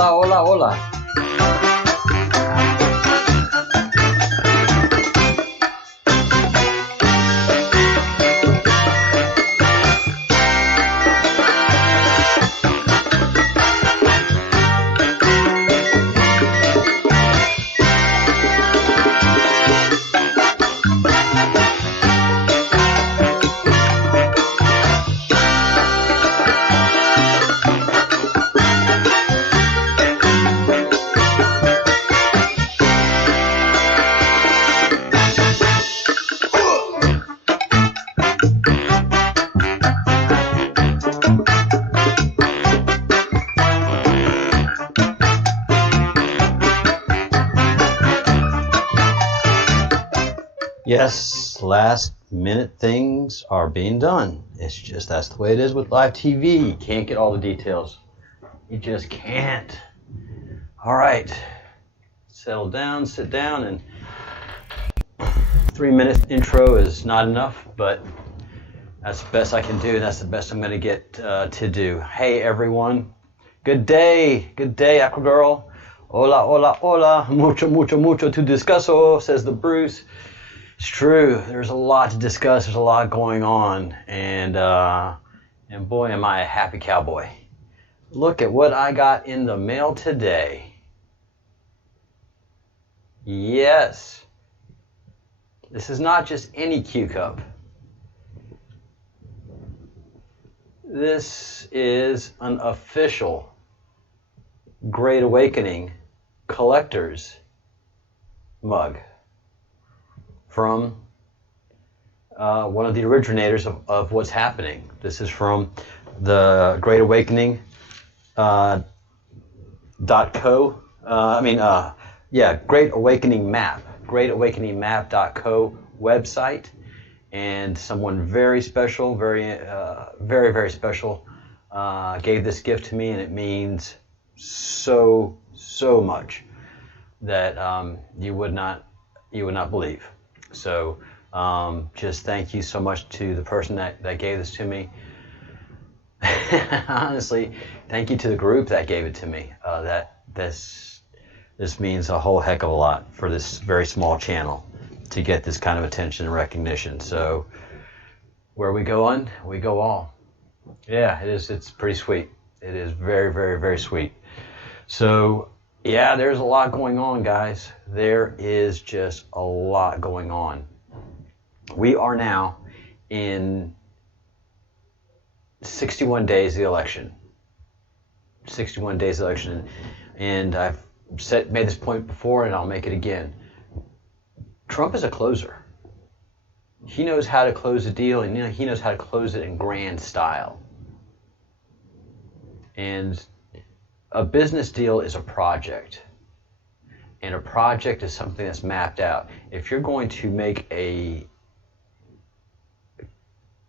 hola, hola, hola. Yes, last minute things are being done. It's just, that's the way it is with live TV. You can't get all the details. You just can't. All right, settle down, sit down, and 3-minute intro is not enough, but that's the best I can do. That's the best I'm going to get to do. Hey, everyone. Good day, Ecuador. Hola, hola, hola. Mucho, mucho, mucho to discusso, says the Bruce. It's true. There's a lot to discuss. There's a lot going on, and boy, am I a happy cowboy. Look at what I got in the mail today. Yes, this is not just any Q cup. This is an official Great Awakening collector's mug from one of the originators of what's happening. This is from the Great Awakening .co. Great Awakening Map. GreatAwakeningMap.co website, and someone very special, very special, gave this gift to me, and it means so much that you would not believe. So just thank you so much to the person that gave this to me. Honestly, thank you to the group that gave it to me. This means a whole heck of a lot for this very small channel to get this kind of attention and recognition. So where we go on, we go all. Yeah, it is. It's pretty sweet. It is very sweet. So yeah, there's a lot going on, guys. There is just a lot going on. We are now in 61 days of the election. 61 days of election. And I've made this point before, and I'll make it again. Trump is a closer. He knows how to close a deal, and he knows how to close it in grand style. And a business deal is a project. And a project is something that's mapped out. If you're going to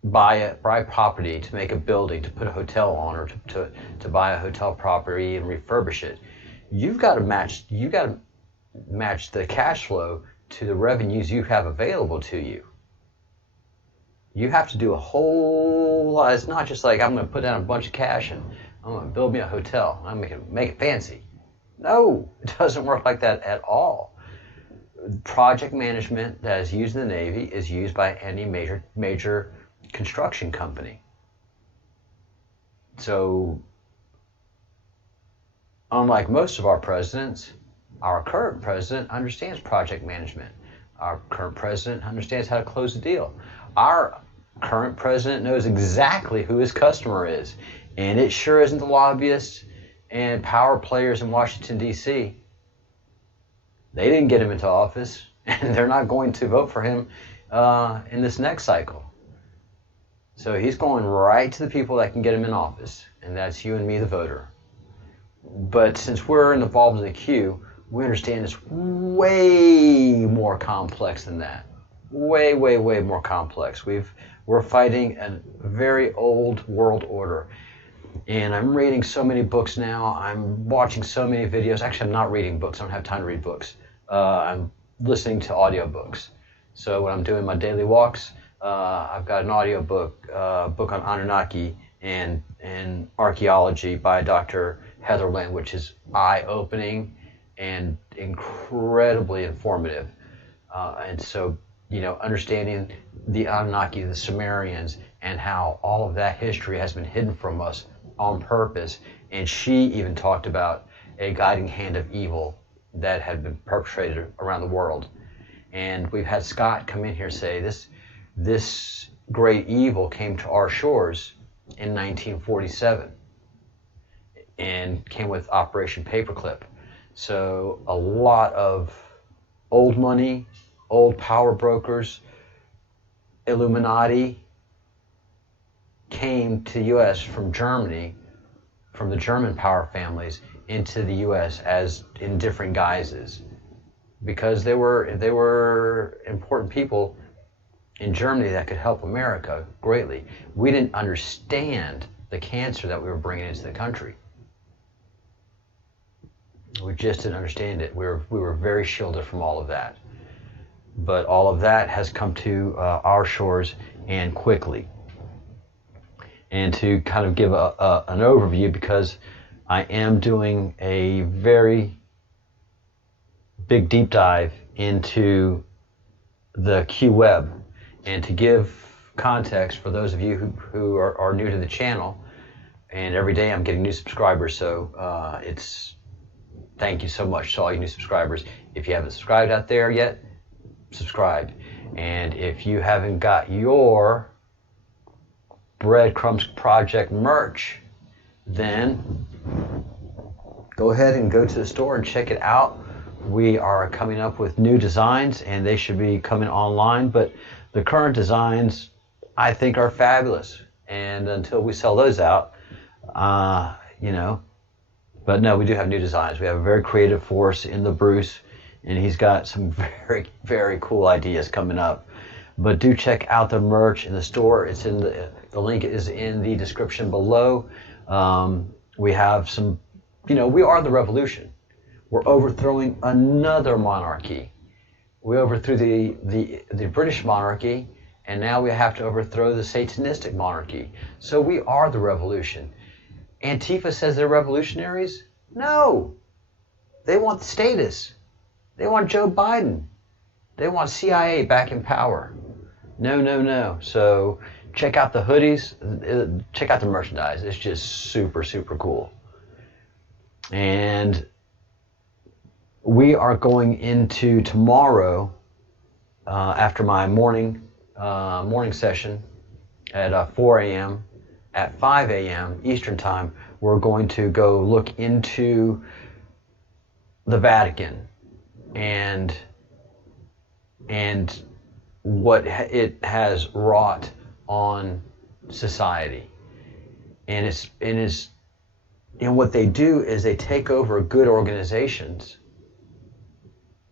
buy property, to make a building, to put a hotel on, or to buy a hotel property and refurbish it, you've got to match the cash flow to the revenues you have available to you. You have to do a whole lot. It's not just like I'm going to put down a bunch of cash and I'm going to build me a hotel. I'm going to make it fancy. No, it doesn't work like that at all. Project management that is used in the Navy is used by any major construction company. So, unlike most of our presidents, our current president understands project management. Our current president understands how to close a deal. Our current president knows exactly who his customer is. And it sure isn't the lobbyists and power players in Washington, D.C. They didn't get him into office, and they're not going to vote for him in this next cycle. So he's going right to the people that can get him in office, and that's you and me, the voter. But since we're involved in the queue, we understand it's way more complex than that. Way more complex. We're fighting a very old world order. And I'm reading so many books now. I'm watching so many videos. Actually, I'm not reading books. I don't have time to read books. I'm listening to audiobooks. So when I'm doing my daily walks, I've got an audiobook, book on Anunnaki and archaeology by Dr. Heatherland, which is eye-opening and incredibly informative. And so, understanding the Anunnaki, the Sumerians, and how all of that history has been hidden from us on purpose. And she even talked about a guiding hand of evil that had been perpetrated around the world. And we've had Scott come in here say this great evil came to our shores in 1947 and came with Operation Paperclip. So a lot of old money, old power brokers, Illuminati came to the U.S. from Germany, from the German power families into the U.S. as in different guises, because they were important people in Germany that could help America greatly. We didn't understand the cancer that we were bringing into the country. We just didn't understand it. We were very shielded from all of that. But all of that has come to our shores, and quickly. And to kind of give an overview, because I am doing a very big deep dive into the Q web, and to give context for those of you who are new to the channel, and every day I'm getting new subscribers, so thank you so much to all you new subscribers. If you haven't subscribed out there yet, subscribe. And if you haven't got your Breadcrumbs Project merch, then go ahead and go to the store and check it out. We are coming up with new designs, and they should be coming online, but the current designs I think are fabulous, and until we sell those out, but no, we do have new designs. We have a very creative force in the Bruce, and he's got some very, very cool ideas coming up. But do check out the merch in the store. It's in the link is in the description below. We have some, we are the revolution. We're overthrowing another monarchy. We overthrew the British monarchy, and now we have to overthrow the Satanistic monarchy. So we are the revolution. Antifa says they're revolutionaries? No. They want the status. They want Joe Biden. They want CIA back in power. No, no, no. So check out the hoodies. Check out the merchandise. It's just super, super cool. And we are going into tomorrow, after my morning session at 4 a.m., at 5 a.m. Eastern Time, we're going to go look into the Vatican and what it has wrought on society. And what they do is they take over good organizations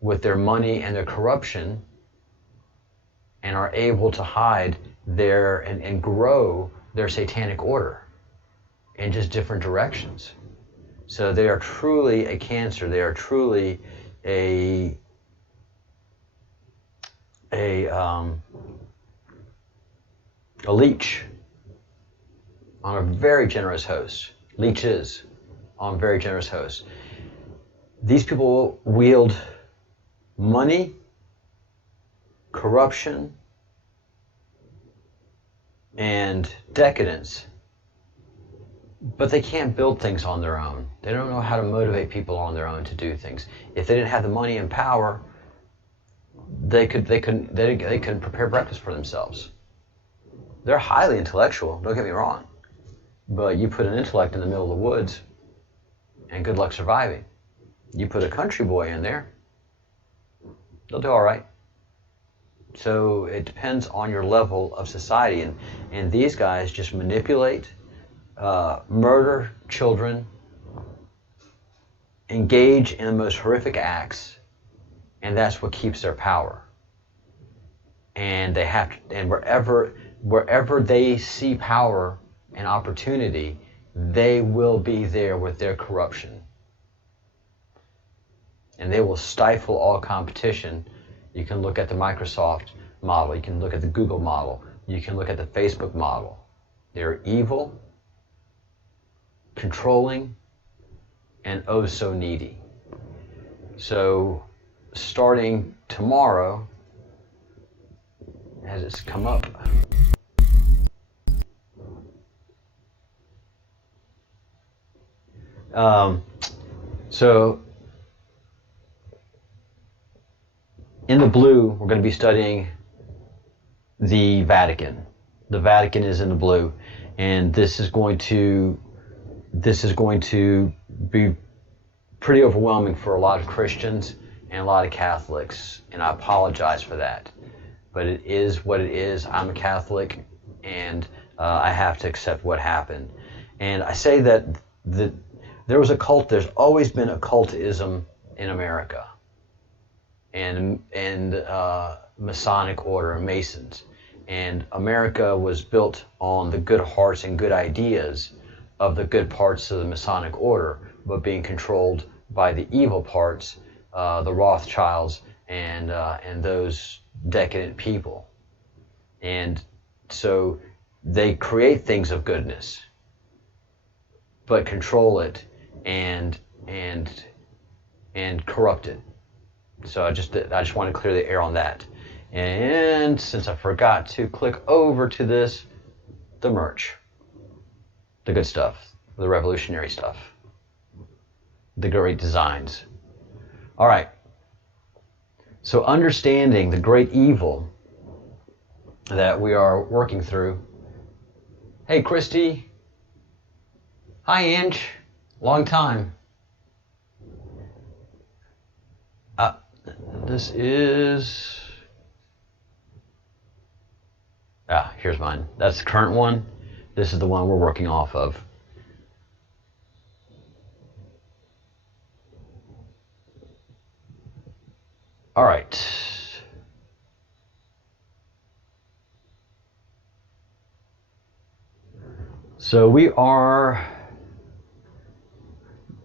with their money and their corruption, and are able to hide and grow their satanic order in just different directions. So they are truly a cancer. They are truly a leech on a very generous host. Leeches on very generous hosts. These people wield money, corruption, and decadence, but they can't build things on their own. They don't know how to motivate people on their own to do things. If they didn't have the money and power, they couldn't prepare breakfast for themselves. They're highly intellectual, don't get me wrong, but you put an intellect in the middle of the woods, and good luck surviving. You put a country boy in there, they'll do all right. So it depends on your level of society, and these guys just manipulate, murder children, engage in the most horrific acts, and that's what keeps their power. And they have to, and wherever they see power and opportunity, they will be there with their corruption. And they will stifle all competition. You can look at the Microsoft model. You can look at the Google model. You can look at the Facebook model. They're evil, controlling, and oh so needy. So starting tomorrow, as it's come up, so in the blue, we're going to be studying the Vatican. The Vatican is in the blue, and this is going to be pretty overwhelming for a lot of Christians and a lot of Catholics, and I apologize for that. But it is what it is. I'm a Catholic, and I have to accept what happened. And I say that there was a cult. There's always been occultism in America, and Masonic order and Masons. And America was built on the good hearts and good ideas of the good parts of the Masonic order, but being controlled by the evil parts, the Rothschilds and those decadent people. And so they create things of goodness, but control it and corrupt it. So I just want to clear the air on that. And since I forgot to click over to this, the merch, the good stuff, the revolutionary stuff, the great designs. All right. So understanding the great evil that we are working through. Hey, Christy. Hi, Ange. Long time. This is... here's mine. That's the current one. This is the one we're working off of. All right. So we are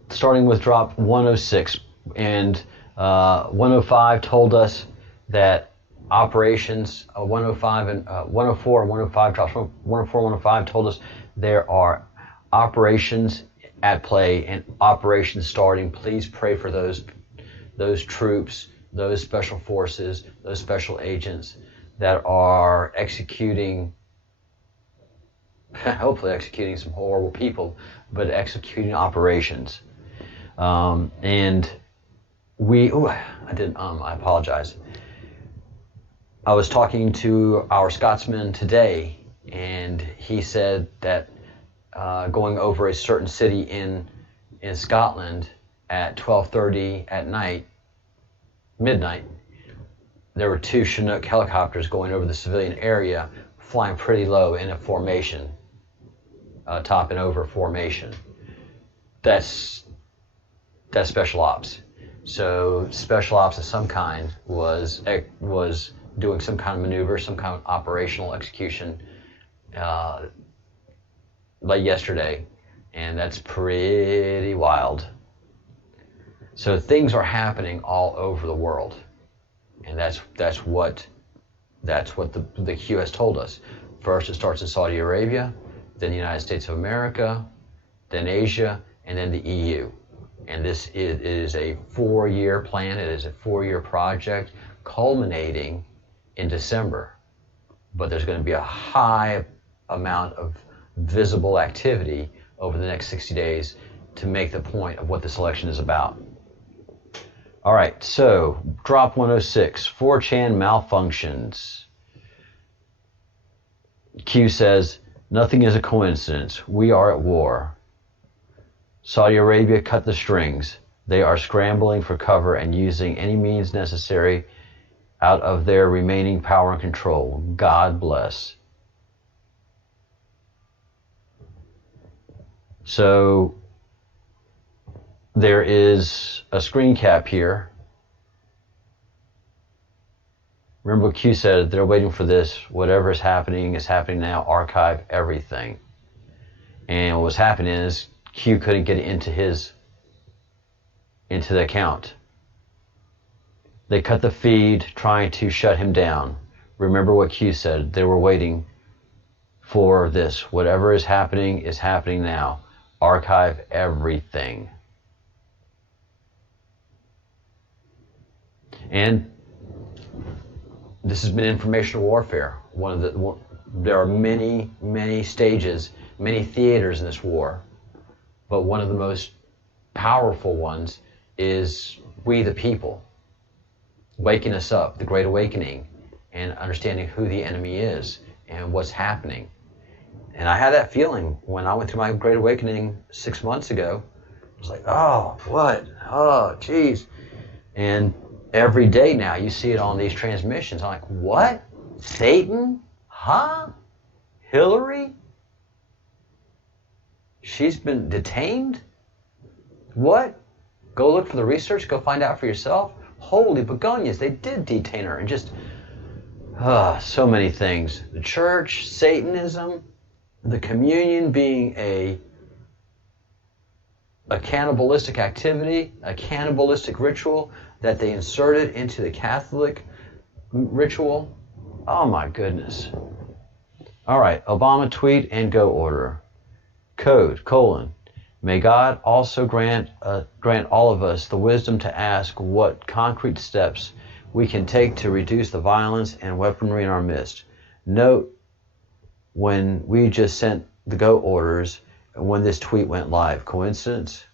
starting with drop 106, and 105 told us that operations, 105 and 104 and 105 drops. 104 and 105 told us there are operations at play and operations starting. Please pray for those troops, those special forces, those special agents that are executing, hopefully executing some horrible people, but executing operations. And we, I apologize. I was talking to our Scotsman today, and he said that going over a certain city in Scotland at 12:30 at night, midnight, there were 2 Chinook helicopters going over the civilian area, flying pretty low in a formation, top and over formation. That's special ops. So special ops of some kind was doing some kind of maneuver, some kind of operational execution like yesterday, and that's pretty wild. So things are happening all over the world, and that's what the Q has told us. First, it starts in Saudi Arabia, then the United States of America, then Asia, and then the EU. And this is a 4-year plan. It is a 4-year project culminating in December. But there's going to be a high amount of visible activity over the next 60 days to make the point of what this election is about. All right, so drop 106, 4chan malfunctions. Q says, nothing is a coincidence. We are at war. Saudi Arabia cut the strings. They are scrambling for cover and using any means necessary out of their remaining power and control. God bless. So there is a screen cap here. Remember what Q said, they're waiting for this. Whatever is happening now. Archive everything. And what was happening is Q couldn't get into the account. They cut the feed trying to shut him down. Remember what Q said. They were waiting for this. Whatever is happening now. Archive everything. And this has been informational warfare. There are many, many stages, many theaters in this war, but one of the most powerful ones is we the people, waking us up, the Great Awakening, and understanding who the enemy is and what's happening. And I had that feeling when I went through my Great Awakening 6 months ago. I was like, oh, what? Oh, geez. And every day now you see it on these transmissions. I'm like, what? Satan? Huh? Hillary? She's been detained? What? Go look for the research. Go find out for yourself. Holy begonias, they did detain her. And just, so many things. The church, Satanism, the communion being a cannibalistic activity, a cannibalistic ritual that they inserted into the Catholic ritual. Oh my goodness. All right, Obama tweet and go order. Code, : May God also grant all of us the wisdom to ask what concrete steps we can take to reduce the violence and weaponry in our midst. Note when we just sent the go orders when this tweet went live. Coincidence?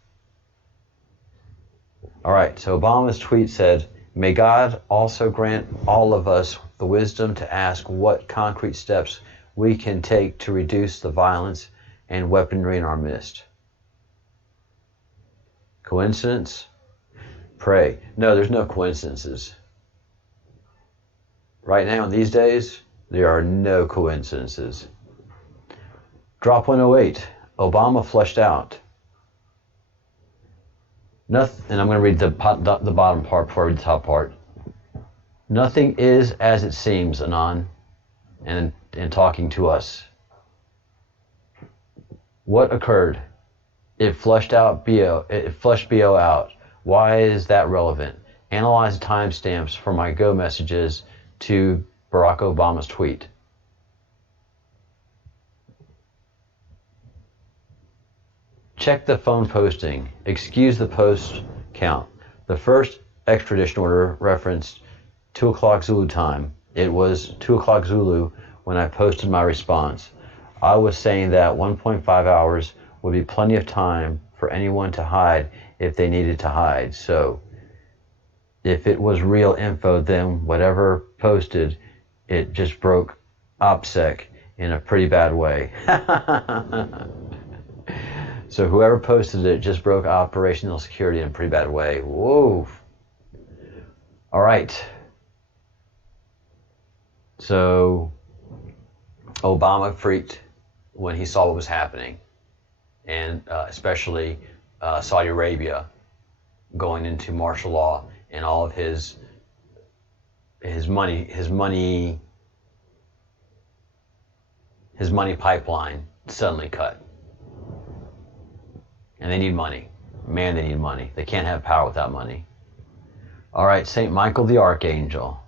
All right, so Obama's tweet said, may God also grant all of us the wisdom to ask what concrete steps we can take to reduce the violence and weaponry in our midst. Coincidence? Pray. No, there's no coincidences. Right now, these days, there are no coincidences. Drop 108. Obama flushed out. Nothing, and I'm going to read the bottom part before I read the top part. Nothing is as it seems, Anon, and talking to us. What occurred? It flushed BO out. Why is that relevant? Analyze the timestamps for my go messages to Barack Obama's tweet. Check the phone posting. Excuse the post count. The first extradition order referenced 2 o'clock Zulu time. It was 2 o'clock Zulu when I posted my response. I was saying that 1.5 hours would be plenty of time for anyone to hide if they needed to hide. So if it was real info, then whatever posted, it just broke OPSEC in a pretty bad way. So whoever posted it just broke operational security in a pretty bad way. Whoa. All right. So Obama freaked when he saw what was happening, and especially Saudi Arabia going into martial law and all of his money pipeline suddenly cut. And they need money. Man, they need money. They can't have power without money. All right, St. Michael the Archangel.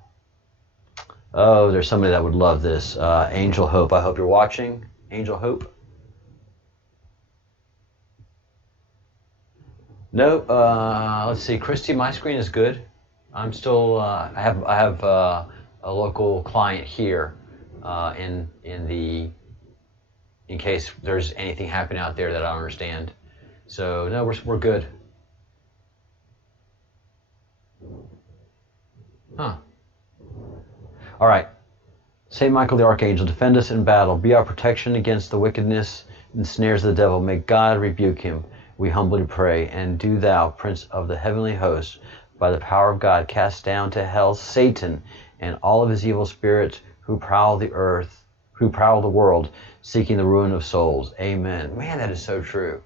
Oh, there's somebody that would love this. Angel Hope. I hope you're watching. Angel Hope. No, let's see. Christy, my screen is good. I'm still. I have a local client here, in case there's anything happening out there that I don't understand. So no, we're good. Huh. All right. Saint Michael the Archangel, defend us in battle. Be our protection against the wickedness and snares of the devil. May God rebuke him, we humbly pray. And do thou, Prince of the heavenly host, by the power of God, cast down to hell Satan and all of his evil spirits who prowl the world, seeking the ruin of souls. Amen. Man, that is so true.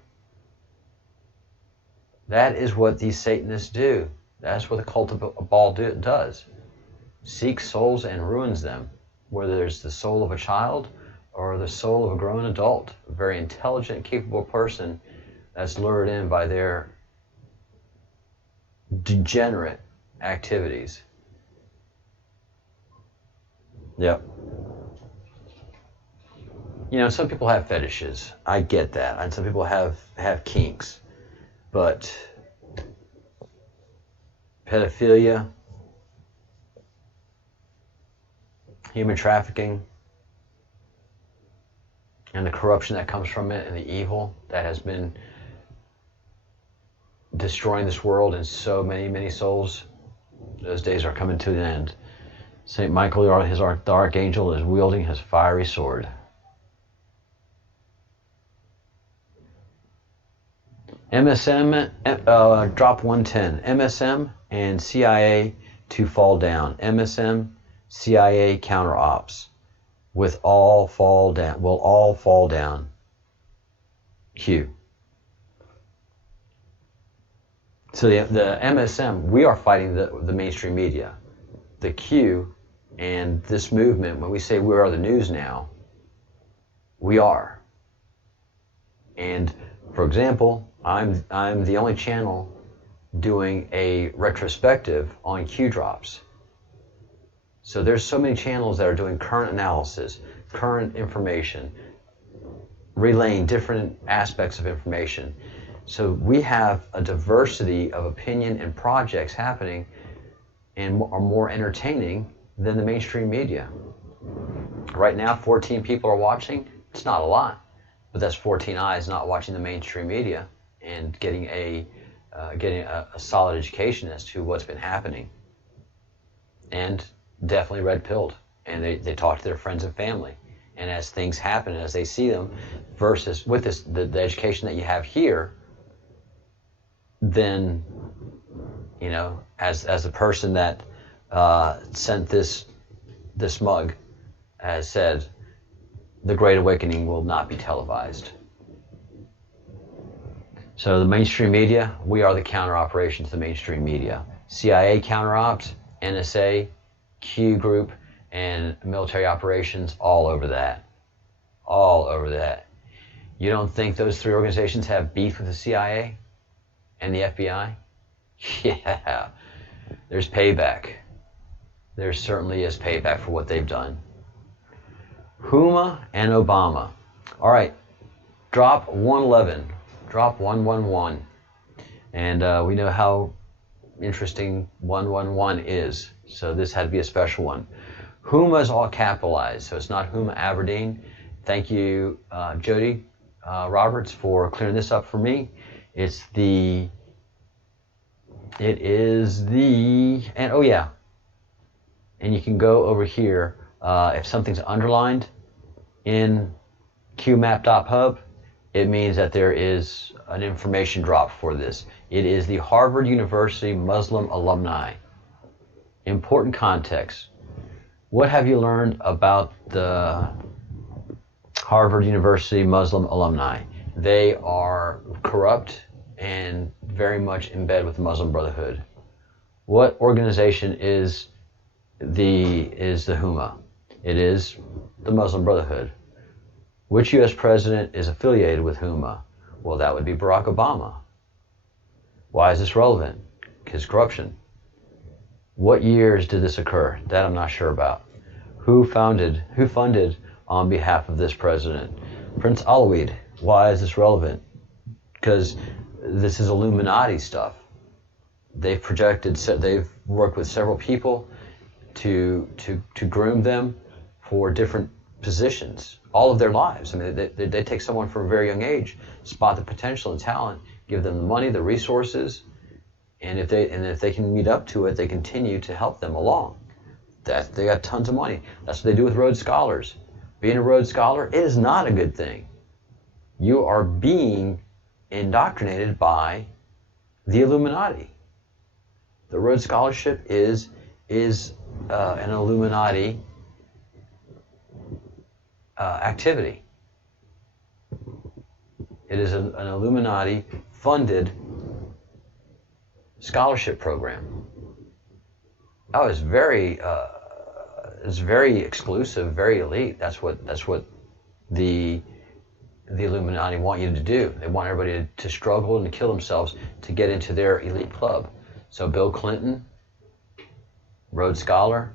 That is what these Satanists do. That's what the cult of Baal does. Seeks souls and ruins them, whether there's the soul of a child or the soul of a grown adult, a very intelligent, capable person that's lured in by their degenerate activities. Yep. You know, some people have fetishes. I get that. And some people have kinks. But pedophilia, human trafficking, and the corruption that comes from it, and the evil that has been destroying this world and so many souls, those days are coming to an end. St. Michael, the archangel, is wielding his fiery sword. MSM, drop 110. MSM and CIA to fall down. MSM, CIA counter ops. Will all fall down. Q. So the MSM, we are fighting the mainstream media. The Q and this movement, when we say we are the news now, we are. And for example, I'm the only channel doing a retrospective on Q drops. So there's so many channels that are doing current analysis, current information, relaying different aspects of information. So we have a diversity of opinion and projects happening and are more entertaining than the mainstream media. Right now, 14 people are watching. It's not a lot, but that's 14 eyes not watching the mainstream media and getting a solid education as to what's been happening. And definitely red-pilled. And they talk to their friends and family. And as things happen, as they see them, versus with the education that you have here, then, you know, as the person that sent this mug has said, the Great Awakening will not be televised. So the mainstream media, we are the counter-operation to the mainstream media. CIA counter-ops, NSA, Q group, and military operations, all over that. All over that. You don't think those three organizations have beef with the CIA and the FBI? Yeah, there's payback. There certainly is payback for what they've done. Huma and Obama. All right, drop 111, drop 111. And we know how interesting 111 is, so this had to be a special one. Huma is all capitalized, so it's not Huma Aberdeen. Thank you, Jody Roberts, for clearing this up for me. And oh yeah, and you can go over here, if something's underlined in qmap.pub, it means that there is an information drop for this. It is the Harvard University Muslim alumni. Important context. What have you learned about the Harvard University Muslim alumni? They are corrupt and very much in bed with the Muslim Brotherhood. What organization is the Huma? It is the Muslim Brotherhood. Which U.S. president is affiliated with Huma? Well, that would be Barack Obama. Why is this relevant? Because corruption. What years did this occur? That I'm not sure about. Who funded on behalf of this president? Prince Alwaleed. Why is this relevant? Because this is Illuminati stuff. They've worked with several people to groom them for different positions all of their lives. I mean, they take someone from a very young age, spot the potential and talent, give them the money, the resources, and if they can meet up to it, they continue to help them along. They got tons of money. That's what they do with Rhodes Scholars. Being a Rhodes Scholar, it is not a good thing. You are being indoctrinated by the Illuminati. The Rhodes Scholarship is an Illuminati activity. It is an Illuminati funded scholarship program. Oh, it's very exclusive, very elite. That's what the Illuminati want you to do. They want everybody to struggle and to kill themselves to get into their elite club. So Bill Clinton, Rhodes Scholar,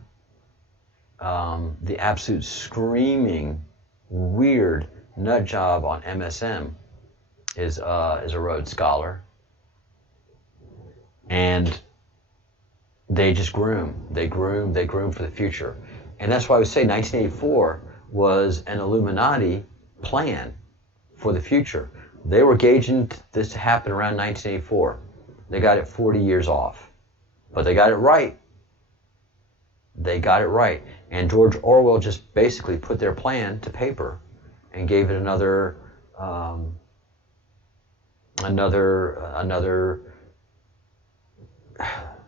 the absolute screaming, weird nut job on MSM is a Rhodes Scholar. And they just groom. They groom for the future. And that's why we say 1984 was an Illuminati plan for the future. They were gauging this to happen around 1984. They got it 40 years off. But they got it right. They got it right. And George Orwell just basically put their plan to paper and gave it another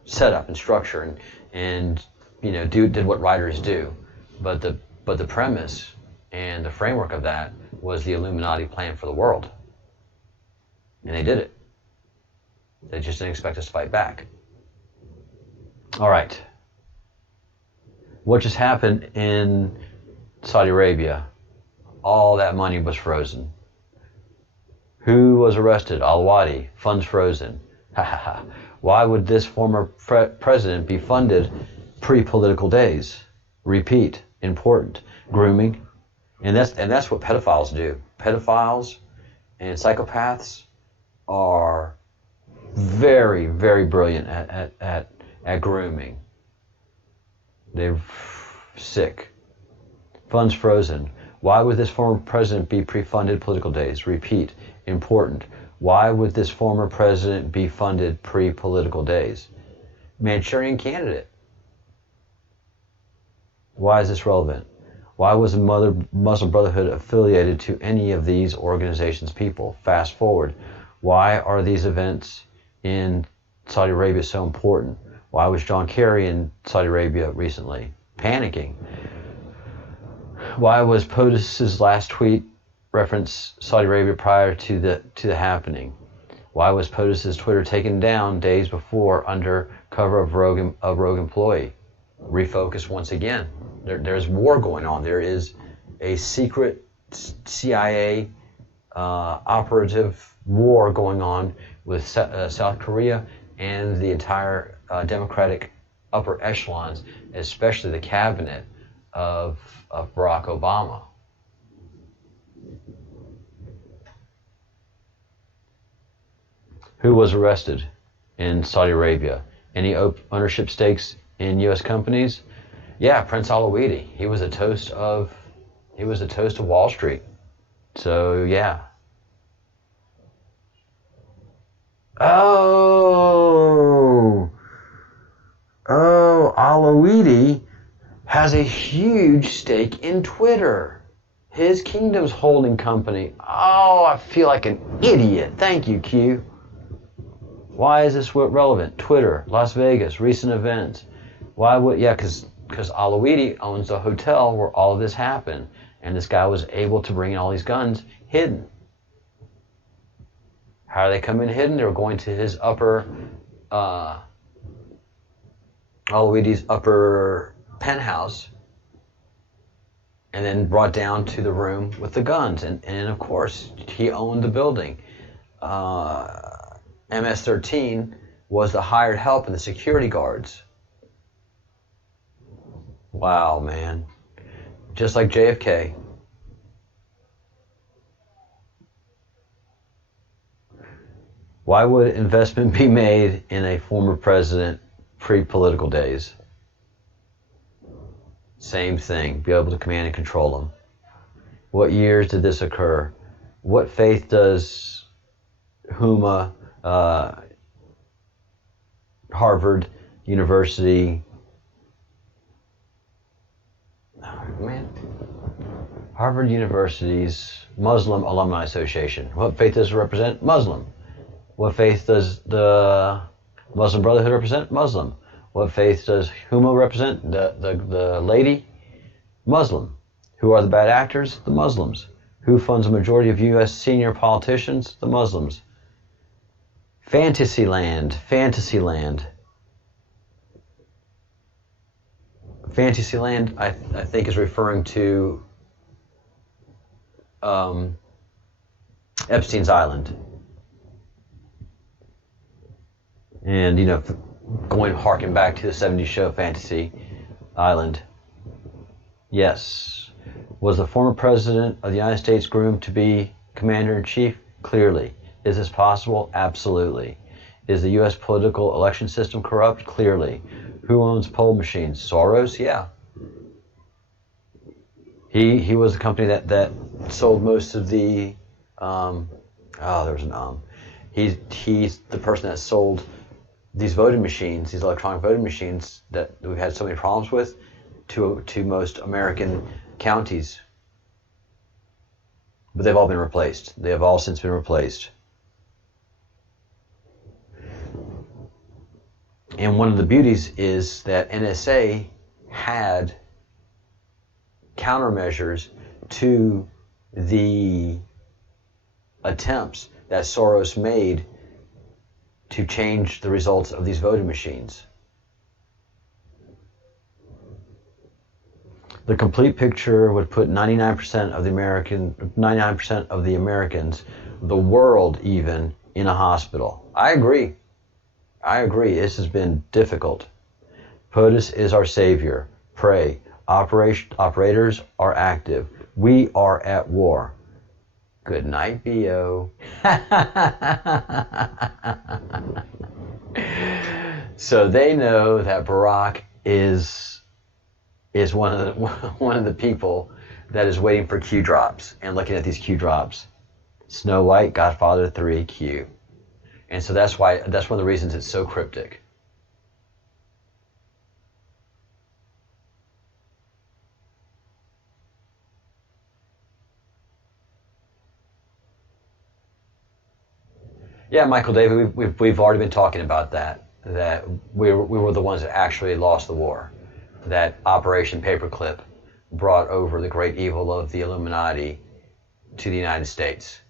setup and structure, and did what writers do. But the premise and the framework of that was the Illuminati plan for the world. And they did it. They just didn't expect us to fight back. All right. What just happened in Saudi Arabia? All that money was frozen. Who was arrested? Al-Wadi. Funds frozen. Why would this former president be funded pre-political days? Repeat. Important. Grooming. And that's what pedophiles do. Pedophiles and psychopaths are very, very brilliant at grooming. They're sick. Funds frozen. Why would this former president be pre-funded political days? Repeat. Important. Why would this former president be funded pre-political days? Manchurian candidate. Why is this relevant? Why was the Muslim Brotherhood affiliated to any of these organizations' people? Fast forward. Why are these events in Saudi Arabia so important? Why was John Kerry in Saudi Arabia recently? Panicking. Why was POTUS's last tweet reference Saudi Arabia prior to the happening? Why was POTUS's Twitter taken down days before under cover of rogue employee? Refocus once again. There's war going on. There is a secret CIA operative war going on with South Korea and the entire Democratic upper echelons, especially the cabinet of Barack Obama. Who was arrested in Saudi Arabia? Any ownership stakes in U.S. companies? Yeah, Prince Al-Wadi. He was a toast of Wall Street. So yeah. Oh, Al-Wadi has a huge stake in Twitter. His kingdom's holding company. Oh, I feel like an idiot. Thank you, Q. Why is this relevant? Twitter, Las Vegas, recent events. Why would, because Al-Wadi owns the hotel where all of this happened. And this guy was able to bring in all these guns hidden. How do they come in hidden? They were going to his Al-Wadi's upper penthouse, and then brought down to the room with the guns. And of course, he owned the building. MS-13 was the hired help and the security guards. Wow, man. Just like JFK. Why would investment be made in a former president pre-political days? Same thing. Be able to command and control them. What years did this occur? What faith does Huma, Harvard University, Harvard University's Muslim Alumni Association. What faith does it represent? Muslim. What faith does the Muslim Brotherhood represent? Muslim. What faith does Huma represent? The lady? Muslim. Who are the bad actors? The Muslims. Who funds a majority of U.S. senior politicians? The Muslims. Fantasyland. Fantasyland. Fantasyland, I think, is referring to Epstein's Island. And, harking back to the 70s show Fantasy Island. Yes. Was the former president of the United States groomed to be commander-in-chief? Clearly. Is this possible? Absolutely. Is the U.S. political election system corrupt? Clearly. Who owns poll machines? Soros? Yeah. He was the company that sold most of the he's the person that sold these voting machines, these electronic voting machines that we've had so many problems with, to most American counties. But they've all been replaced. They have all since been replaced. And one of the beauties is that NSA had countermeasures to the attempts that Soros made to change the results of these voting machines. The complete picture would put 99% of the Americans, the world even, in a hospital. I agree. This has been difficult. POTUS is our savior. Pray. Operators are active. We are at war. Good night, B.O. So they know that Barack is one of the people that is waiting for Q drops and looking at these Q drops. Snow White, Godfather 3, Q. And so that's one of the reasons it's so cryptic. Yeah, Michael David, we've already been talking about that we were the ones that actually lost the war. That Operation Paperclip brought over the great evil of the Illuminati to the United States.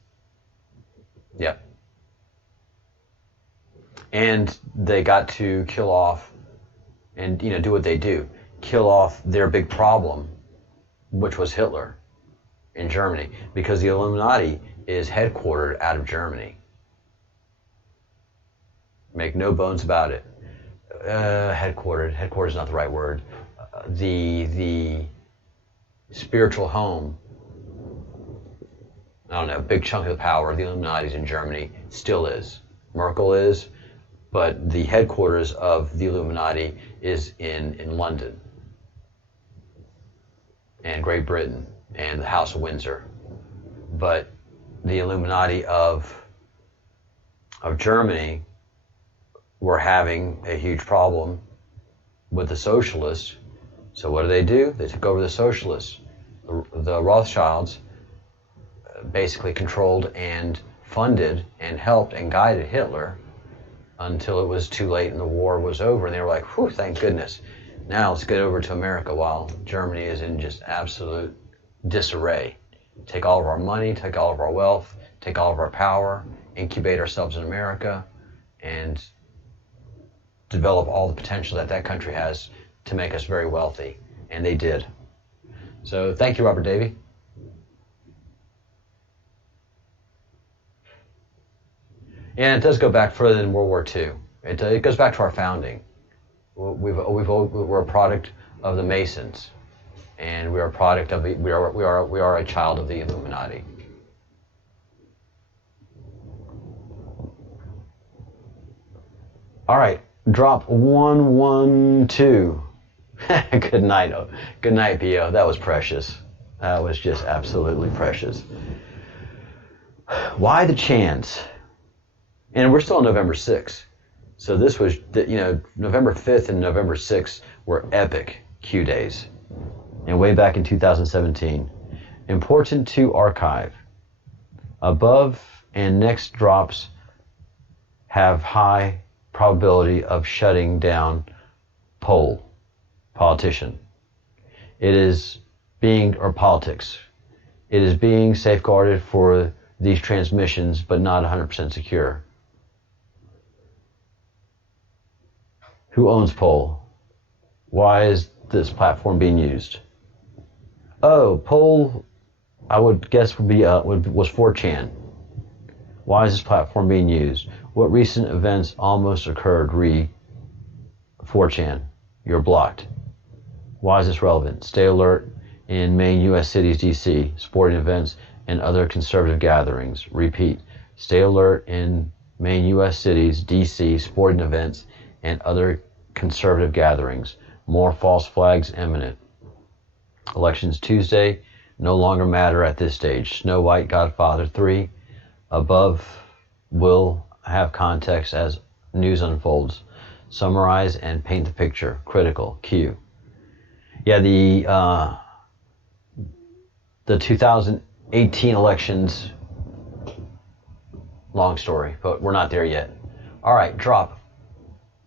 Yep. And they got to kill off and do what they do. Kill off their big problem, which was Hitler in Germany, because the Illuminati is headquartered out of Germany. Make no bones about it. Headquartered is not the right word. The spiritual home, I don't know, a big chunk of the power of the Illuminati is in Germany, still is. Merkel is, but the headquarters of the Illuminati is in London and Great Britain and the House of Windsor. But the Illuminati of Germany were having a huge problem with the socialists. So what do? They took over the socialists. The Rothschilds basically controlled and funded and helped and guided Hitler until it was too late and the war was over. And they were like, whew, thank goodness. Now let's get over to America while Germany is in just absolute disarray. Take all of our money, take all of our wealth, take all of our power, incubate ourselves in America, and develop all the potential that country has to make us very wealthy. And they did. So thank you, Robert Davey. And it does go back further than World War II. It goes back to our founding. We're a product of the Masons, and we are a product of we are a child of the Illuminati. All right. Drop 112. Good night, P.O. That was precious. That was just absolutely precious. Why the chance? And we're still on November 6th. So this was, November 5th and November 6th were epic Q days. And way back in 2017. Important to archive. Above and next drops have high probability of shutting down politician. It is politics. It is being safeguarded for these transmissions, but not 100% secure. Who owns Poll? Why is this platform being used? Oh, Poll, I would guess was 4chan. Why is this platform being used? What recent events almost occurred? 4chan. You're blocked. Why is this relevant? Stay alert in main U.S. cities, D.C., sporting events, and other conservative gatherings. Repeat. Stay alert in main U.S. cities, D.C., sporting events, and other conservative gatherings. More false flags imminent. Elections Tuesday. no longer matter at this stage. Snow White, Godfather 3, above will have context as news unfolds. Summarize and paint the picture. Critical. Q. Yeah, the 2018 elections, long story, but we're not there yet. All right, drop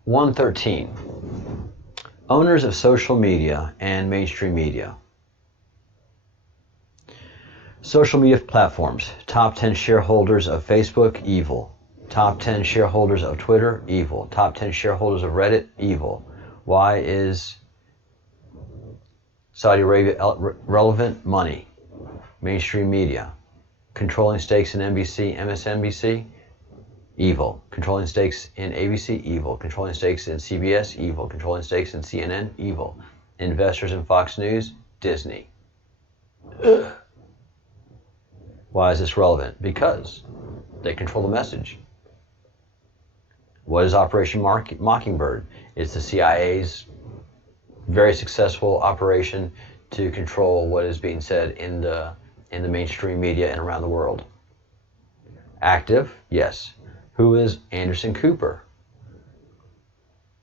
113. Owners of social media and mainstream media. Social media platforms. Top 10 shareholders of Facebook, evil. Top 10 shareholders of Twitter, evil. Top 10 shareholders of Reddit, evil. Why is Saudi Arabia relevant? Money. Mainstream media. Controlling stakes in NBC, MSNBC, evil. Controlling stakes in ABC, evil. Controlling stakes in CBS, evil. Controlling stakes in CNN, evil. Investors in Fox News, Disney. Ugh. Why is this relevant? Because they control the message. What is Operation Mockingbird? It's the CIA's very successful operation to control what is being said in the mainstream media and around the world. Active? Yes. Who is Anderson Cooper?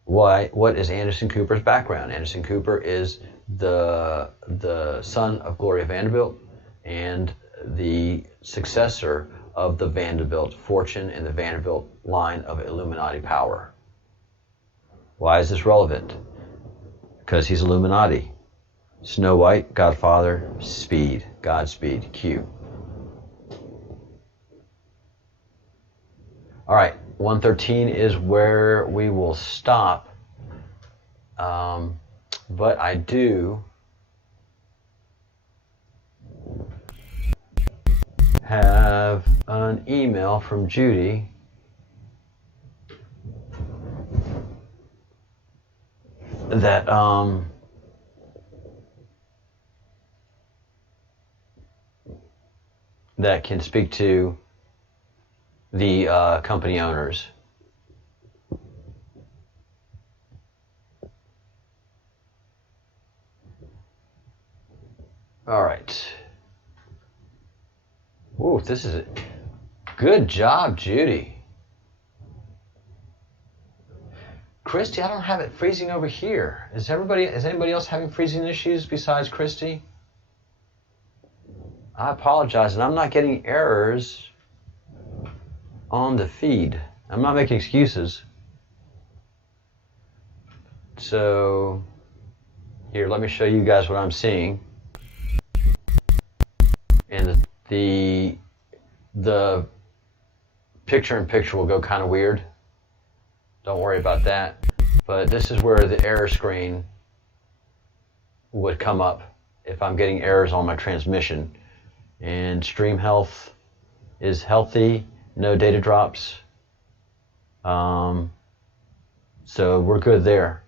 What is Anderson Cooper's background? Anderson Cooper is the son of Gloria Vanderbilt and the successor of the Vanderbilt fortune and the Vanderbilt line of Illuminati power. Why is this relevant? Because he's Illuminati. Snow White, Godfather, Speed, Godspeed, Q. All right, 113 is where we will stop. But I do have an email from Judy that that can speak to the company owners. All right. Ooh, this is it. Good job, Judy. Christy, I don't have it freezing over here. Is anybody else having freezing issues besides Christy? I apologize, and I'm not getting errors on the feed. I'm not making excuses. So, here, let me show you guys what I'm seeing. And the picture-in-picture will go kind of weird. Don't worry about that. But this is where the error screen would come up if I'm getting errors on my transmission. And stream health is healthy, no data drops. So we're good there.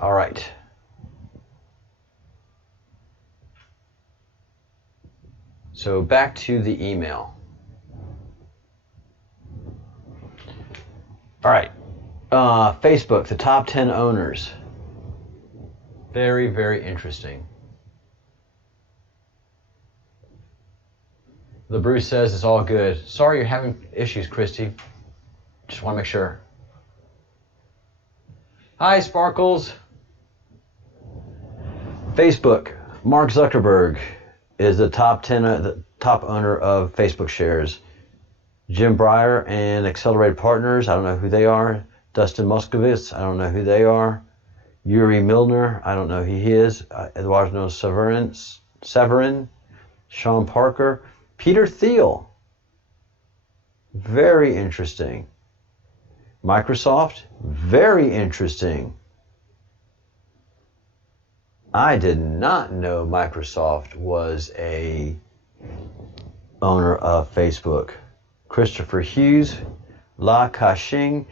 All right. So back to the email. All right. Facebook, the top 10 owners. Very, very interesting. The Bruce says it's all good. Sorry you're having issues, Christy. Just want to make sure. Hi, Sparkles. Facebook, Mark Zuckerberg is the top owner of Facebook shares. Jim Breyer and Accelerated Partners, I don't know who they are. Dustin Moskovitz, I don't know who they are. Yuri Milner, I don't know who he is. Eduardo Severin, Sean Parker, Peter Thiel. Very interesting. Microsoft, very interesting. I did not know Microsoft was a owner of Facebook. Christopher Hughes, Li Ka-shing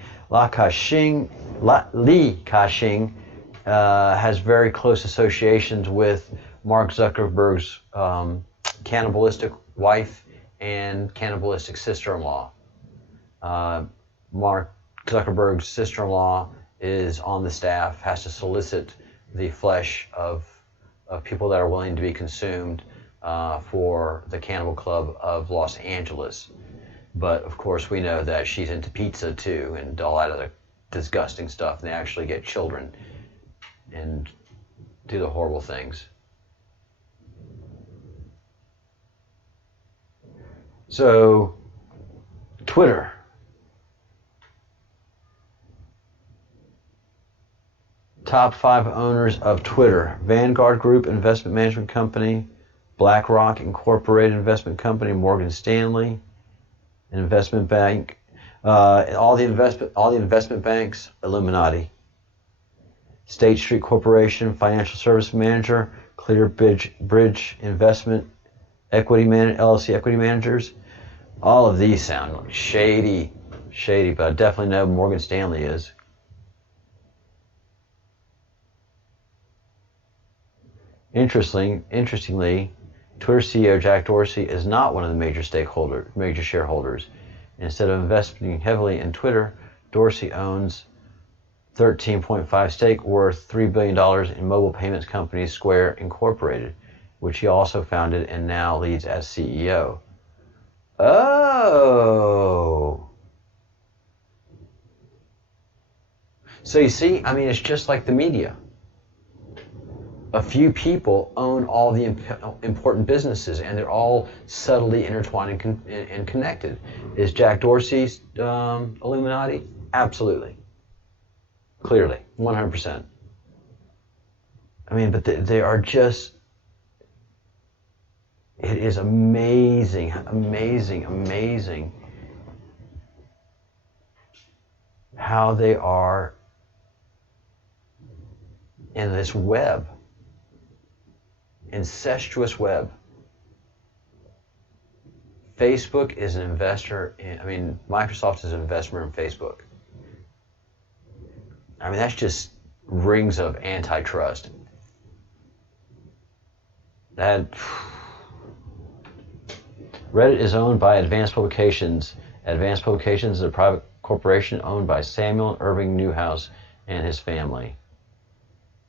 has very close associations with Mark Zuckerberg's cannibalistic wife and cannibalistic sister-in-law. Mark Zuckerberg's sister-in-law is on the staff, has to solicit the flesh of people that are willing to be consumed for the Cannibal Club of Los Angeles. But of course we know that she's into pizza too and all that other disgusting stuff, and they actually get children and do the horrible things. So, Twitter. Top 5 owners of Twitter: Vanguard Group Investment Management Company, BlackRock Incorporated Investment Company, Morgan Stanley, an investment bank, all the investment banks, Illuminati. State Street Corporation, financial service manager, Clearbridge Investment LLC equity managers. All of these sound like shady, but I definitely know Morgan Stanley is. Interestingly, Twitter CEO Jack Dorsey is not one of the major shareholders. Instead of investing heavily in Twitter, Dorsey owns 13.5% stake worth $3 billion in mobile payments company Square Incorporated, which he also founded and now leads as CEO. Oh. So you see, I mean, it's just like the media. A few people own all the important businesses, and they're all subtly intertwined and connected. Is Jack Dorsey's Illuminati? Absolutely. Clearly, 100%. I mean, but they are just, it is amazing how they are in this web, incestuous web. Facebook is an investor in, Microsoft is an investor in Facebook. I mean, that's just rings of antitrust. Reddit is owned by Advanced Publications. Advanced Publications is a private corporation owned by Samuel Irving Newhouse and his family.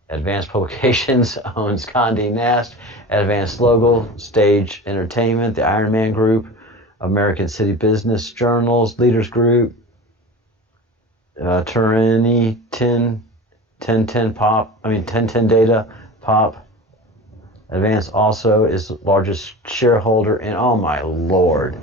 Advanced Publications owns Condé Nast, Advanced Logo, Stage Entertainment, the Iron Man Group, American City Business Journals, Leaders Group, Turini, 1010 Data, Pop. Advanced also is the largest shareholder in, oh my lord,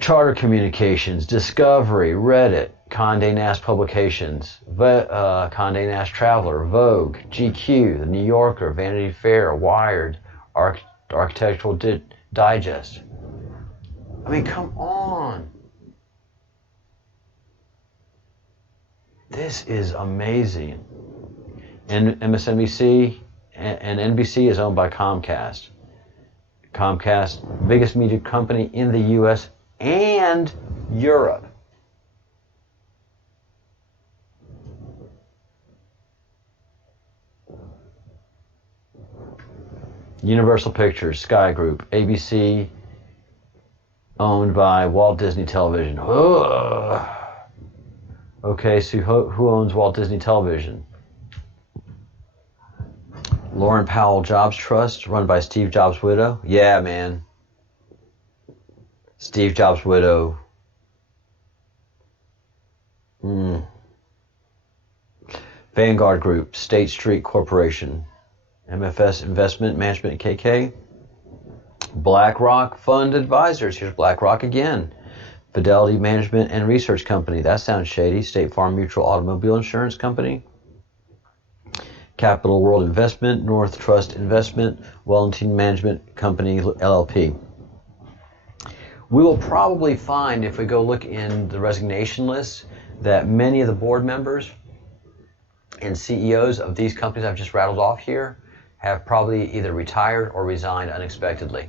Charter Communications, Discovery, Reddit, Condé Nast Publications, Condé Nast Traveler, Vogue, GQ, The New Yorker, Vanity Fair, Wired, Architectural Digest. I mean, come on. This is amazing. And MSNBC and NBC is owned by Comcast. Comcast, biggest media company in the U.S. and Europe. Universal Pictures, Sky Group, ABC, owned by Walt Disney Television. Ugh. Okay, so who owns Walt Disney Television? Lauren Powell Jobs Trust, run by Steve Jobs' widow. Yeah, man. Steve Jobs' widow. Vanguard Group, State Street Corporation, MFS Investment Management, KK. BlackRock Fund Advisors. Here's BlackRock again. Fidelity Management and Research Company. That sounds shady. State Farm Mutual Automobile Insurance Company. Capital World Investment, North Trust Investment, Wellington Management Company, LLP. We will probably find, if we go look in the resignation list, that many of the board members and CEOs of these companies I've just rattled off here have probably either retired or resigned unexpectedly.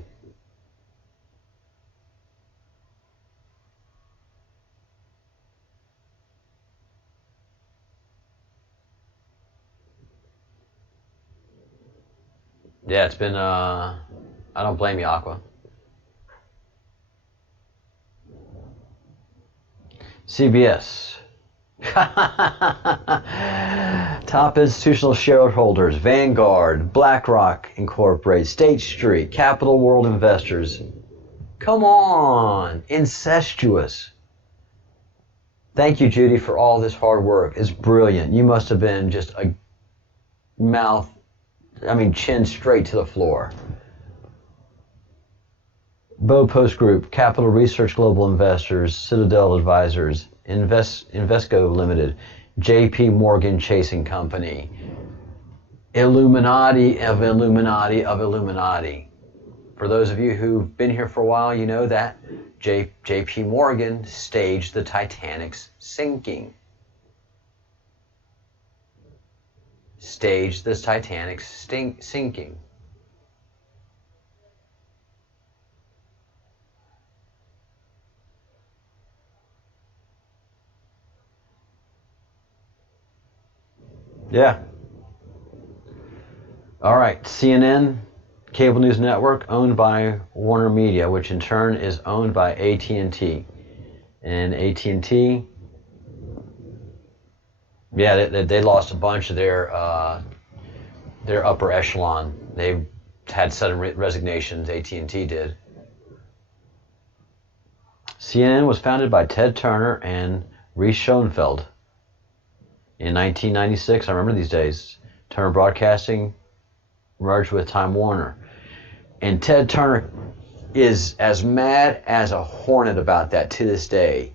Yeah, it's been, I don't blame you, Aqua. CBS. Top institutional shareholders: Vanguard, BlackRock Incorporated, State Street, Capital World Investors. Come on, incestuous. Thank you, Judy, for all this hard work. It's brilliant. You must have been just a chin straight to the floor. Bow Post Group, Capital Research Global Investors, Citadel Advisors, Invesco Limited, J.P. Morgan Chase & Company, Illuminati of Illuminati of Illuminati. For those of you who've been here for a while, you know that J.P. Morgan staged the Titanic's sinking. Staged the Titanic's sinking. Yeah. All right, CNN, cable news network, owned by Warner Media, which in turn is owned by AT&T. And AT&T, yeah, they lost a bunch of their upper echelon. They had sudden resignations, AT&T did. CNN was founded by Ted Turner and Reese Schoenfeld in 1996. I remember these days. Turner Broadcasting merged with Time Warner. And Ted Turner is as mad as a hornet about that to this day.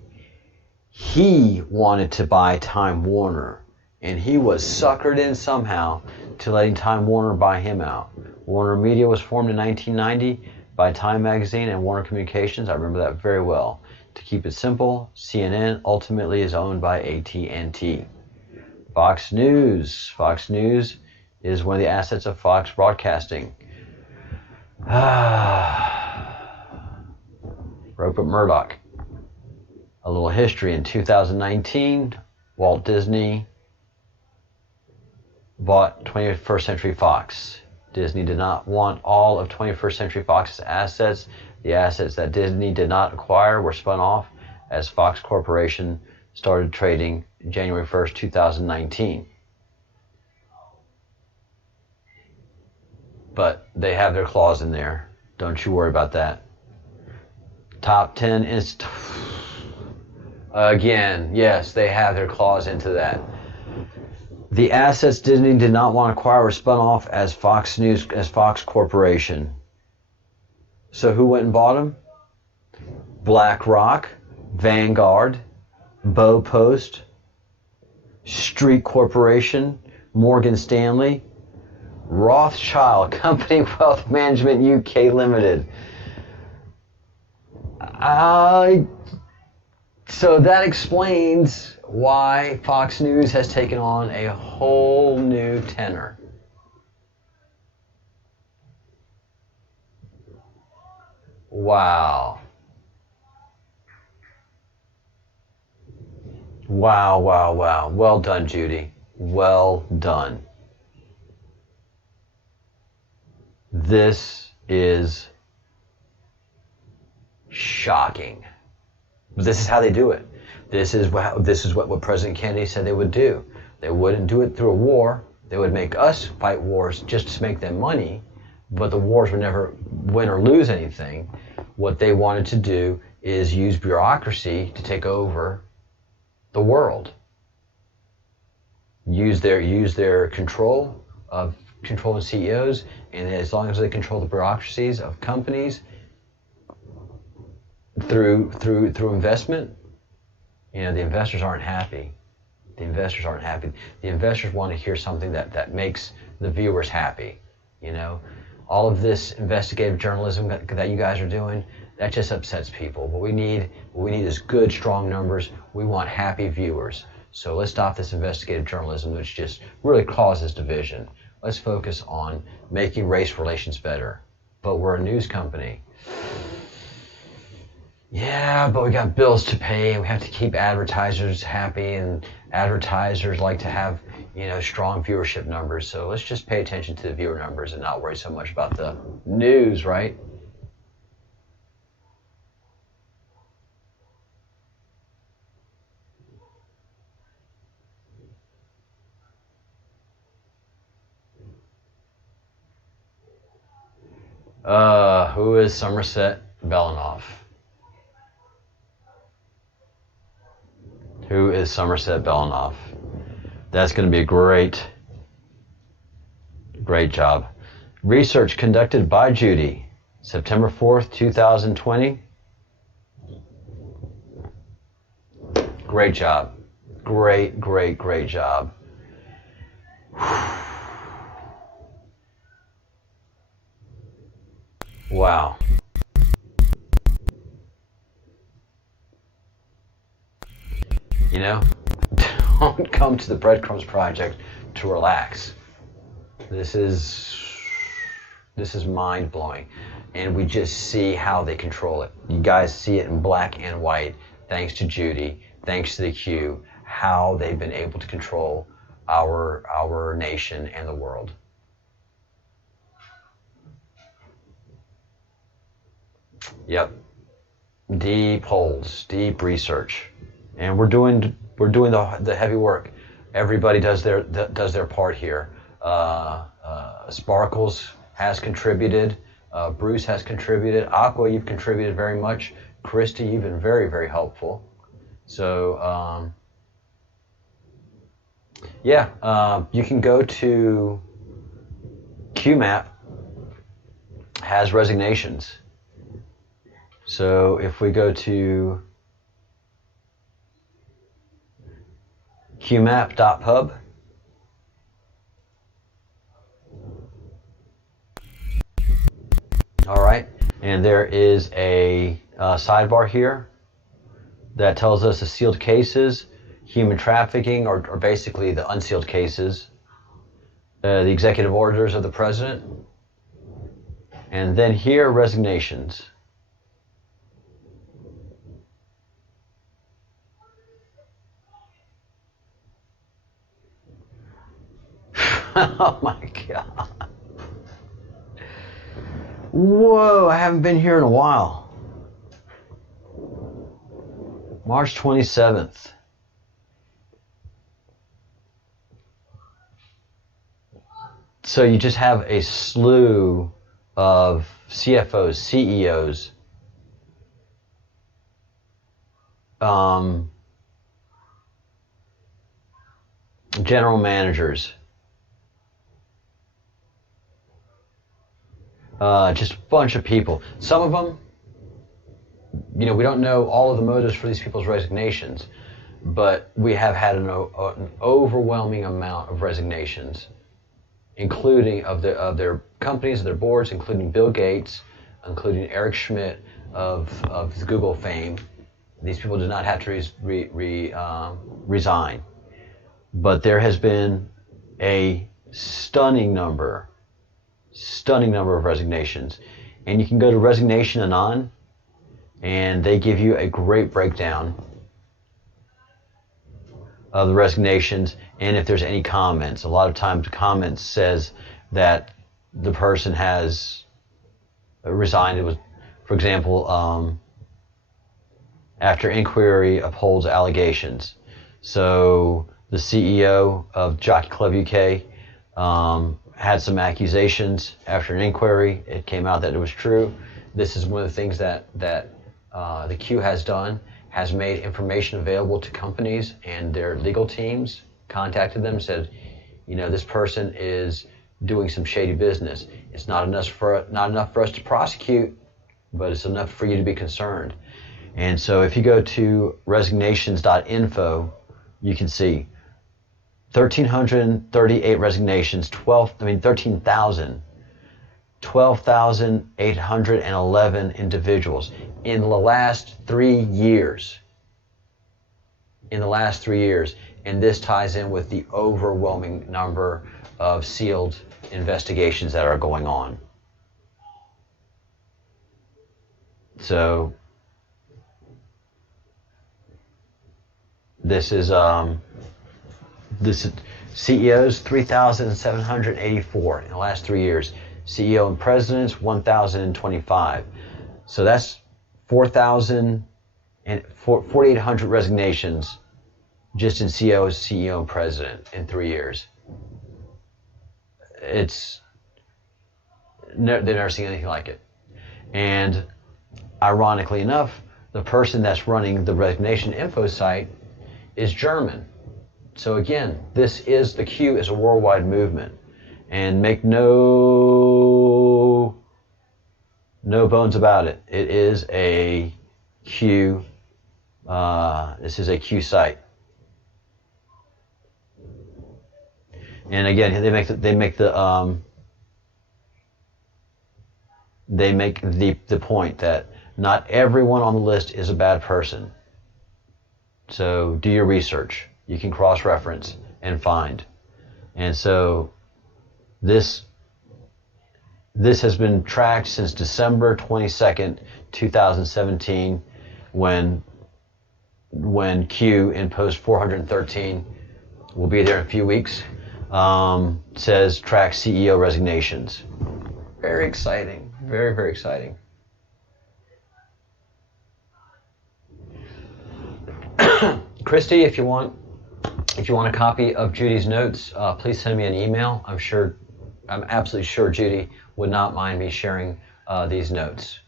He wanted to buy Time Warner, and he was suckered in somehow to letting Time Warner buy him out. Warner Media was formed in 1990 by Time Magazine and Warner Communications. I remember that very well. To keep it simple, CNN ultimately is owned by AT&T. Fox News. Fox News is one of the assets of Fox Broadcasting. Rupert Murdoch. A little history. In 2019, Walt Disney bought 21st Century Fox. Disney did not want all of 21st Century Fox's assets. The assets that Disney did not acquire were spun off as Fox Corporation started trading January 1st, 2019. But they have their claws in there. Don't you worry about that. Top 10 is... Again, yes, they have their claws into that. The assets Disney did not want to acquire were spun off as Fox News, as Fox Corporation. So who went and bought them? BlackRock, Vanguard, Bow Post, Street Corporation, Morgan Stanley, Rothschild Company Wealth Management UK Limited. So that explains why Fox News has taken on a whole new tenor. Wow. Wow, wow, wow. Well done, Judy. Well done. This is shocking. This is how they do it. This is what President Kennedy said they would do. They wouldn't do it through a war. They would make us fight wars just to make them money, but the wars would never win or lose anything. What they wanted to do is use bureaucracy to take over the world. Use their control of controlling CEOs, and as long as they control the bureaucracies of companies through investment, the investors aren't happy. The investors aren't happy. The investors want to hear something that makes the viewers happy. All of this investigative journalism that you guys are doing, that just upsets people. What we need is good, strong numbers. We want happy viewers. So let's stop this investigative journalism, which just really causes division. Let's focus on making race relations better. But we're a news company. Yeah, but we got bills to pay. We have to keep advertisers happy, and advertisers like to have, strong viewership numbers. So let's just pay attention to the viewer numbers and not worry so much about the news, right? Who is Somerset Belanoff? Who is Somerset Belanoff? That's going to be a great job. Research conducted by Judy, September 4th, 2020. Great job. Great job. Wow. You know, don't come to the Breadcrumbs Project to relax. This is mind-blowing. And we just see how they control it. You guys see it in black and white, thanks to Judy, thanks to the Q, how they've been able to control our nation and the world. Yep. Deep holes, deep research. And we're doing the heavy work. Everybody does their part here. Sparkles has contributed. Bruce has contributed. Aqua, you've contributed very much. Christy, you've been very helpful. So you can go to QMAP has resignations. So if we go to qmap.pub, all right, and there is a sidebar here that tells us the sealed cases, human trafficking, or basically the unsealed cases, the executive orders of the president, and then here resignations. Oh my God. Whoa, I haven't been here in a while. March 27th. So you just have a slew of CFOs, CEOs, general managers, just a bunch of people. Some of them, we don't know all of the motives for these people's resignations, but we have had an overwhelming amount of resignations, including of their companies, their boards, including Bill Gates, including Eric Schmidt of Google fame. These people did not have to resign, but there has been a stunning number of resignations. And you can go to Resignation Anon, and they give you a great breakdown of the resignations, and if there's any comments. A lot of times the comments says that the person has resigned. It was, for example, after inquiry upholds allegations. So the CEO of Jockey Club UK had some accusations. After an inquiry, it came out that it was true. This is one of the things that the Q has done, has made information available to companies, and their legal teams contacted them, said, this person is doing some shady business. It's not enough for us to prosecute, but it's enough for you to be concerned. And so if you go to resignations.info, you can see 1,338 resignations, 12,811 individuals in the last 3 years. And this ties in with the overwhelming number of sealed investigations that are going on. So this is CEOs 3,784 in the last 3 years. CEO and presidents 1,025. So that's 4,800 resignations just in CEO and president in 3 years. they've never seen anything like it. And ironically enough, the person that's running the resignation info site is German. So again, the Q is a worldwide movement. And make no bones about it. It is a Q. This is a Q site. And again, they make the point that not everyone on the list is a bad person. So do your research. You can cross-reference and find. And so this has been tracked since December 22nd, 2017, when Q in post 413 will be there in a few weeks. Says track CEO resignations. Very exciting. Very, very exciting. Christy, if you want a copy of Judy's notes, please send me an email. I'm absolutely sure Judy would not mind me sharing these notes.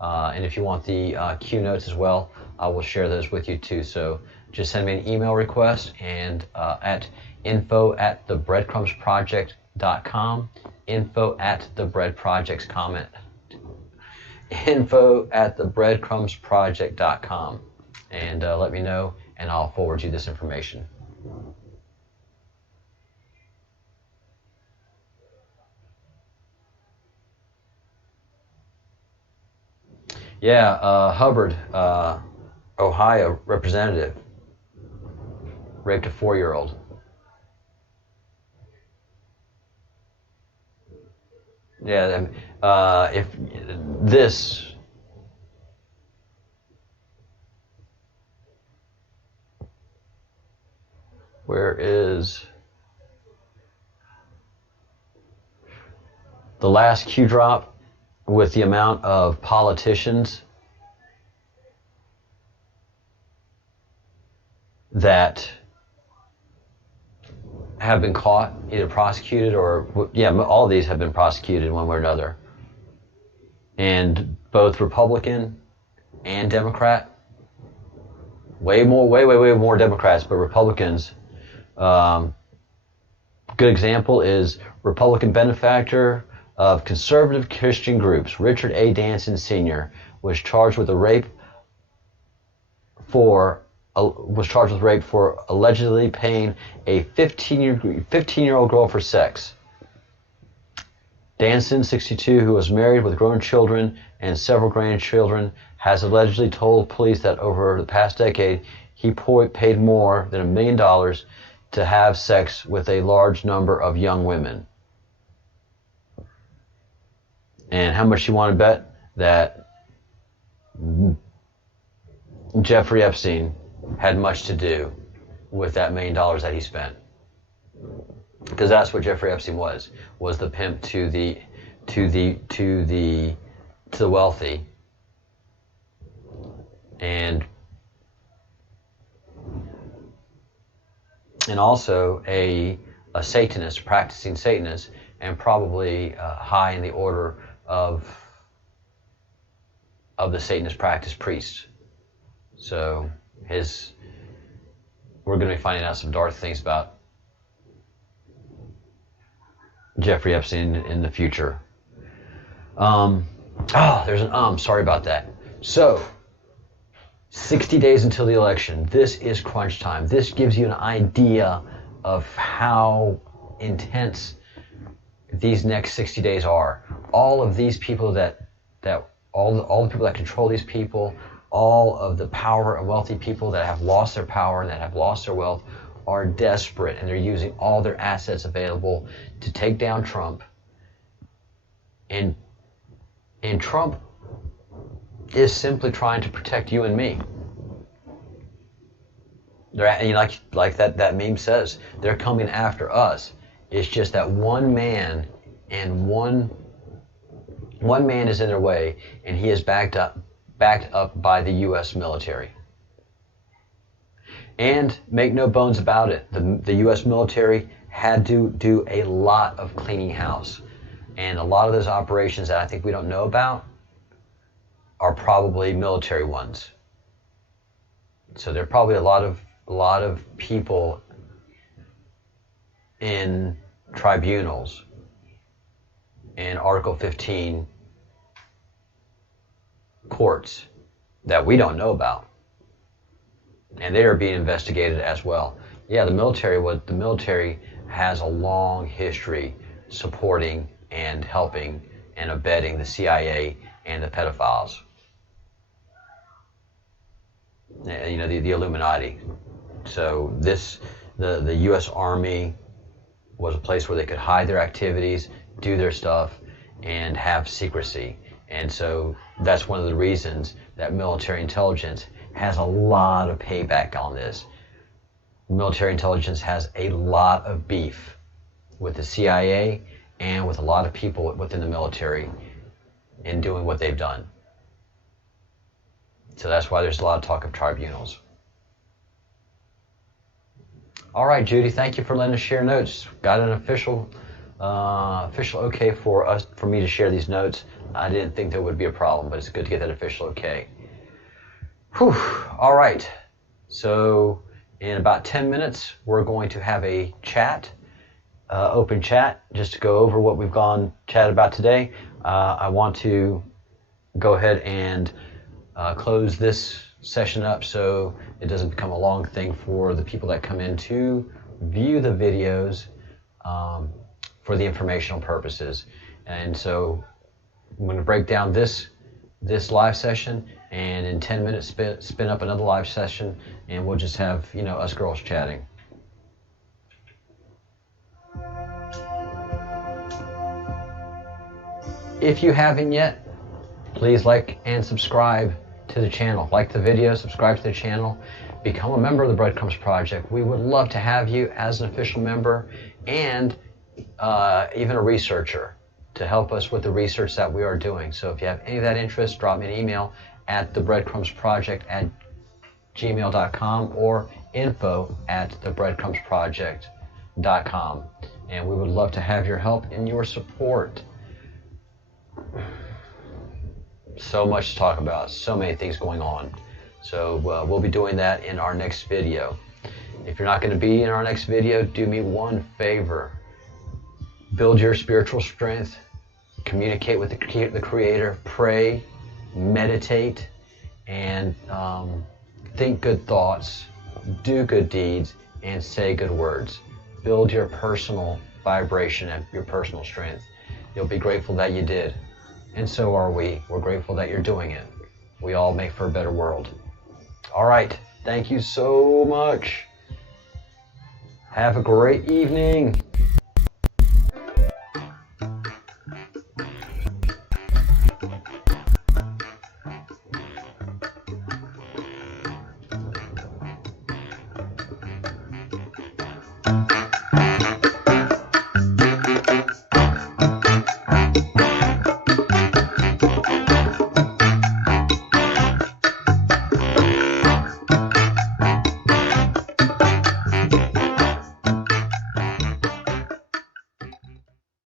And if you want the Q notes as well, I will share those with you too. So just send me an email request and at info@thebreadcrumbsproject.com, info@thebreadcrumbsproject.com, and let me know, and I'll forward you this information. Yeah, Hubbard, Ohio representative, raped a 4-year-old. Yeah, if this, where is the last Q drop with the amount of politicians that have been caught, either prosecuted or, all of these have been prosecuted one way or another. And both Republican and Democrat, way more Democrats, but Republicans. Good example is Republican benefactor of conservative Christian groups, Richard A. Danson Sr., was charged with rape for allegedly paying a 15-year-old girl for sex. Danson, 62, who was married with grown children and several grandchildren, has allegedly told police that over the past decade he paid more than $1 million to have sex with a large number of young women. And how much you want to bet that Jeffrey Epstein had much to do with that $1 million that he spent? Because that's what Jeffrey Epstein was the pimp to the wealthy, and also a Satanist, practicing Satanist, and probably high in the order of the Satanist practice priest. So we're going to be finding out some dark things about Jeffrey Epstein in the future. There's an sorry about that. So 60 days until the election. This is crunch time. This gives you an idea of how intense these next 60 days are. All of these people all the people that control these people, all of the power and wealthy people that have lost their power and that have lost their wealth, are desperate, and they're using all their assets available to take down Trump. And Trump is simply trying to protect you and me. Like that meme says, they're coming after us. It's just that one man is in their way, and he is backed up by the U.S. military. And make no bones about it, the U.S. military had to do a lot of cleaning house. And a lot of those operations that I think we don't know about are probably military ones. So there are probably a lot of people in tribunals in Article 15 courts that we don't know about, and they are being investigated as well. Yeah, the military has a long history supporting and helping and abetting the CIA and the pedophiles. You know, the Illuminati. So the U.S. Army was a place where they could hide their activities, do their stuff, and have secrecy. And so that's one of the reasons that military intelligence has a lot of payback on this. Military intelligence has a lot of beef with the CIA and with a lot of people within the military in doing what they've done. So that's why there's a lot of talk of tribunals. All right, Judy, thank you for letting us share notes. Got an official okay for me to share these notes. I didn't think there would be a problem, but it's good to get that official okay. Whew. All right. So in about 10 minutes, we're going to have a chat, open chat, just to go over what we've chatted about today. I want to go ahead and close this session up so it doesn't become a long thing for the people that come in to view the videos for the informational purposes. And so I'm going to break down this live session, and in 10 minutes spin up another live session, and we'll just have, you know, us girls chatting. If you haven't yet, please like and subscribe to the channel. Like the video, subscribe to the channel, become a member of the Breadcrumbs Project. We would love to have you as an official member and even a researcher to help us with the research that we are doing. So if you have any of that interest, drop me an email at thebreadcrumbsproject@gmail.com or info@thebreadcrumbsproject.com. And we would love to have your help and your support. So much to talk about, so many things going on. So we'll be doing that in our next video. If you're not going to be in our next video, do me one favor. Build your spiritual strength, communicate with the Creator, pray, meditate, and think good thoughts, do good deeds, and say good words. Build your personal vibration and your personal strength. You'll be grateful that you did. And so are we. We're grateful that you're doing it. We all make for a better world. All right. Thank you so much. Have a great evening.